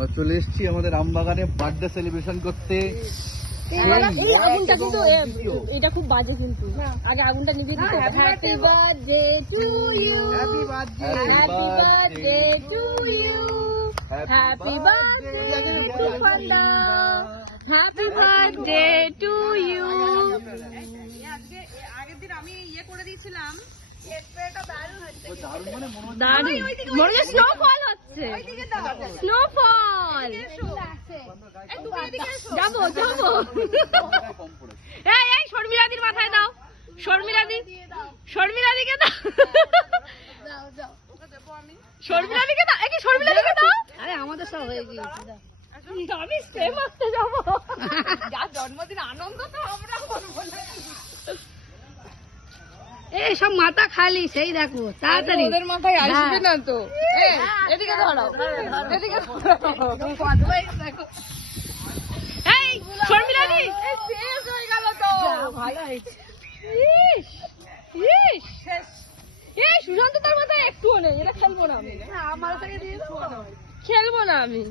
আমরা চলে এসেছি আমাদের আমবাগানে বার্থডে সেলিব্রেশন করতে। আগুনটা কিন্তু এটা খুব বাজে, কিন্তু আগে আগুনটা নিভিয়ে দিতে হবে। Happy birthday to you, happy birthday to you, happy birthday to ফান্ডা, হ্যাপি বার্থডে টু ইউ। আগের দিন আমি করে দিয়েছিলাম, স্নোফল হচ্ছে, স্নোফল। যাবো যাবো। এই শর্মিলাদির মাথায় দাও, শর্মিলাদিকে দাও, শর্মিলাদিকে দাও, কি শর্মিলাদিকে দাও। আরে আমাদের সব হয়ে গিয়েছে, আমি সেম আসতে যাবো। যার জন্মদিন আনন্দ তো আমরা করবো না। এই সব মাথা খালি, সেই দেখো তাড়াতাড়ি ওদের মাথায় আসবে না তো। এদিকে ধরো, এদিকে দেখো। এই শর্মিলাদি শেষ হয়ে গেল তো। ভালো হয়েছে। ইস ইস এই সুশান্ত তার মাথায় একটুও নেই। এটা খেলবো না আমি, আমার থেকে দিয়ে দেবো, খেলবো না আমি।